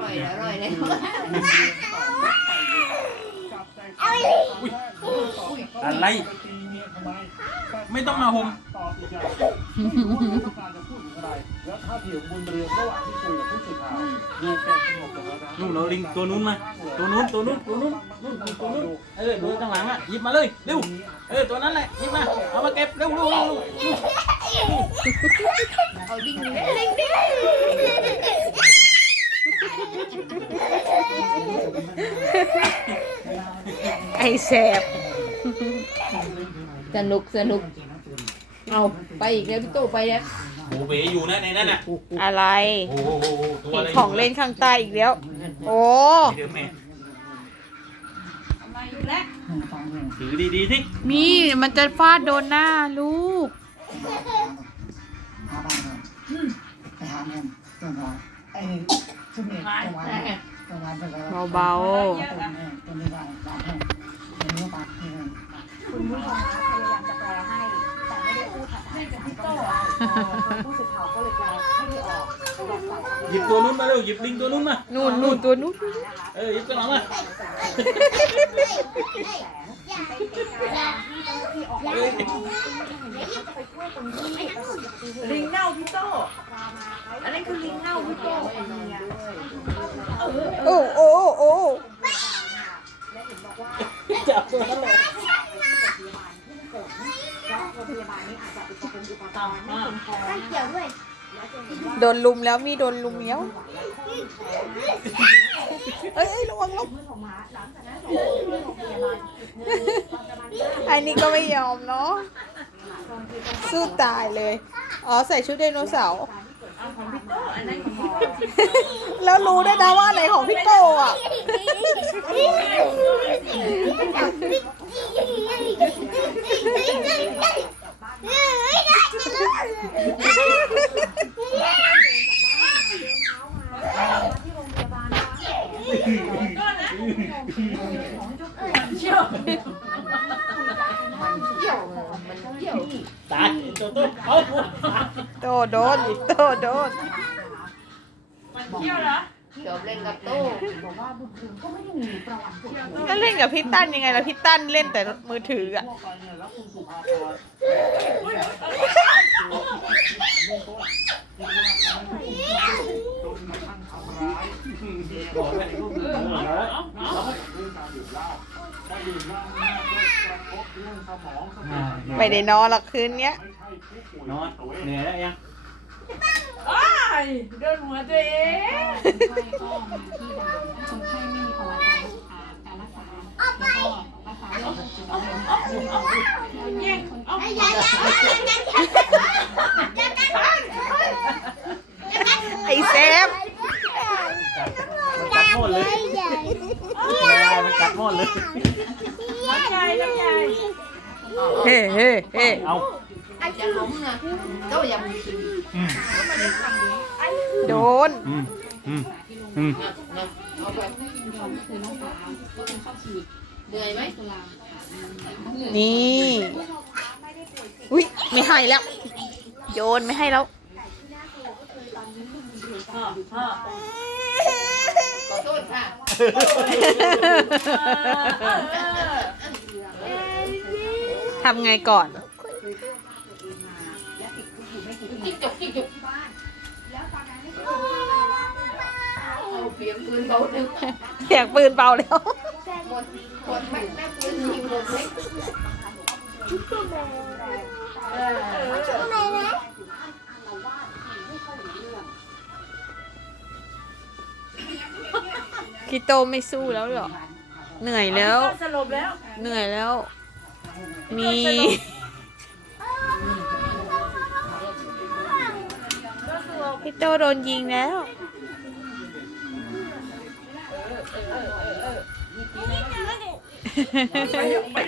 ร่อยอร่อยเลยอะไร ไม่ต้องมาหมแล้วท่าทีของบุญเรืองระหว่างที่คุยกับผู้สื่อข่าวดูแกสงบลงแล้วนะนู่นเราลิงตัวนู้นมาตัวนู้นตัวนู้นตัวนู้นนู่นตัวนู้นเออตัวข้างหลังอะหยิบมาเลยเร็วเออตัวนั้นแหละหยิบมาเอามาเก็บเร็วเร็วเร็วเร็วเอาดิ้งดิ้งดิ้ง ไอ แสบสนุกสนุก เอาไปอีกแล้วพี่โตไปแล้วโอ้เบ๋อยู่นะในนั้นอะอะไรโอ้โหตัวเห็อะนไรของเล่นข้างใต้อีกแล้ว โอ้เดี๋ยวแม่ถือดีๆที่มีมันจะฟาดโดนหน้าลูกไปหาเงินตัวน้อยไอ้ชุดนี้ตัววันตัววันไปแล้วเบาตั คุณผู้ชมคะพยายามจะแปลให้ แต่ไม่ได้พูดภาษาอังกฤษพี่โต้อะผู้สื่อข่าวก็เลยแปลให้ไม่ออกอยากฝากความหยิบตัวนู้นมาเร็วหยิบลิงตัวนู้นมาๆนู่นนู่นตัวนู้นเออหยิบตัวหลังมาเออลิงเน่าพี่โต้อันนั้นคือลิงเน่าพี่โต้โอ้โอ้โอ้ จับตัวนั้นเลยโรงพยาบาลนี้อาจจะเป็นอุปกรณ์ไม่เพียงพอนะคะโดนลุมแล้วมีโดนลุมแล้วเอ้ยเอ้ยระวังลบเมื่อส่งมาหลังจากนั้นส่งที่โรงพยาบาลอีกหนึ่งประมาณห้าอันนี้ก็ไม่ยอมเนาะสู้ตายเลย อ๋อ ใส่ชุดไดโนเสาร์ เอาของพี่โต้อันนั้นของพ่อแล้วรู้ด้วยนะว่าไหนของพี่โตอะที่โรงพยาบา ลนะคะเที่ยวมันเที่ยวตายตัวตัวเอาโตโดนโตโดนชอบเล่นกับโต้บอกว่าบุญคืนก็ไม่ได้มีประวัติเกี่ยวกับก็เล่นกับพี่ตั้นยังไงล่ะพี่ตั้นเล่นแต่มือถืออะทั่วไปเนี่ยแล้วคุณสุภาพรคิดว่าอันนั้นจนกระทั่งทำร้ายเมียของในรูปเรื่องเรื่องการดื่มเหล้าถ้าดื่มเหล้ามากก็กระทบเรื่องสมองสมองไม่ได้นอนหรอกคืนเนี้ยไม่ใช่ผู้ป่วย นอนจิตเวชเหนื่อยแล้วยังโดนหัวตัวเองคนไข้ก็มาที่ด่านคนไข้ไม่มีประวัติการการรักษาแล้วก็รักษาเรื่องของจิตเวชคนไข้ไอ้แซมกัดหมดเลยแม่มันกัดหมดเลยน้ำใจน้ำใจเฮ้เฮ้เฮ้เอา จะล้มนะโต้อย่ามึงกินโดน อืมอืมอืมนะเอาไปเหนื่อยไหมนี่ อุ้ยไม่ให้แล้ว โยนไม่ให้แล้ว ขอโทษค่ะทำไงก่อน จิ๊กจกจิ๊กจกเอาเปียกปืนเบาหนึ่งเสียงปืนเบาแล้วหมดหมดแม่แม่ปืนยิงลงเล็กพี่โตไม่สู้แล้วเหรอ เหนื่อยแล้วสลบแล้ว เหนื่อยแล้ว มี พี่โตโดนยิงแล้ว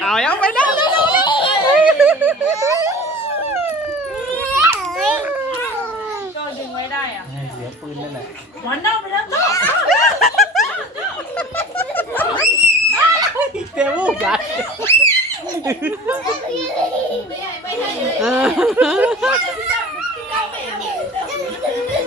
เอาแล้วไปแล้วเร็วเร็วเร็วก็ดึงไว้ได้อะเสียปืนนั่นแหละหัวเน่าไปแล้วโต้เต็มลูกใหญ่ไม่ให้ไม่ให้เลยเออ